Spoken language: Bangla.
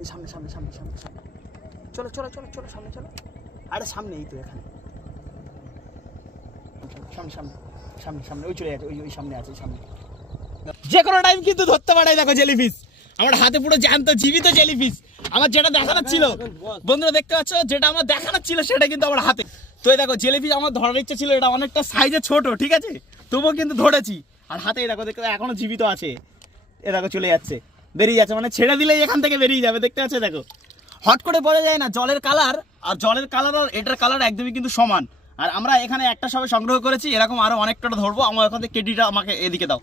এই সামনে সামনে সামনে সামনে সামনে চলো চলো চলো চলো সামনে চলো। আরে সামনে এই তো এখানে সামনে সামনে সামনে সামনে ওই চলে যাচ্ছে ওই সামনে আছে সামনে। যে কোনো টাইম কিন্তু ধরতে পারে। দেখো জেলিফিশ আমার হাতে পুরো জ্যান্ত জীবিত জেলিফিশ। আমার যেটা দেখানোর ছিল বন্ধুরা দেখতে পাচ্ছ, যেটা আমার দেখানোর ছিল সেটা কিন্তু আমার হাতে। তো এই দেখো জেলিফিশ আমার ধরার ইচ্ছা ছিল, এটা অনেকটা সাইজে ছোট ঠিক আছে, তবুও কিন্তু ধরেছি। আর হাতে দেখো দেখতে এখনো জীবিত আছে। এ দেখো চলে যাচ্ছে, বেরিয়ে যাচ্ছে, মানে ছেড়ে দিলেই এখান থেকে বেরিয়ে যাবে। দেখতে পাচ্ছ দেখো, হট করে বোঝা যায় না জলের কালার আর জলের কালার আর এটার কালার একদমই কিন্তু সমান। আর আমরা এখানে একটা সবে সংগ্রহ করেছি, এরকম আরো অনেকটা ধরবো। আমার ওখান থেকে কেটিটা আমাকে এদিকে দাও।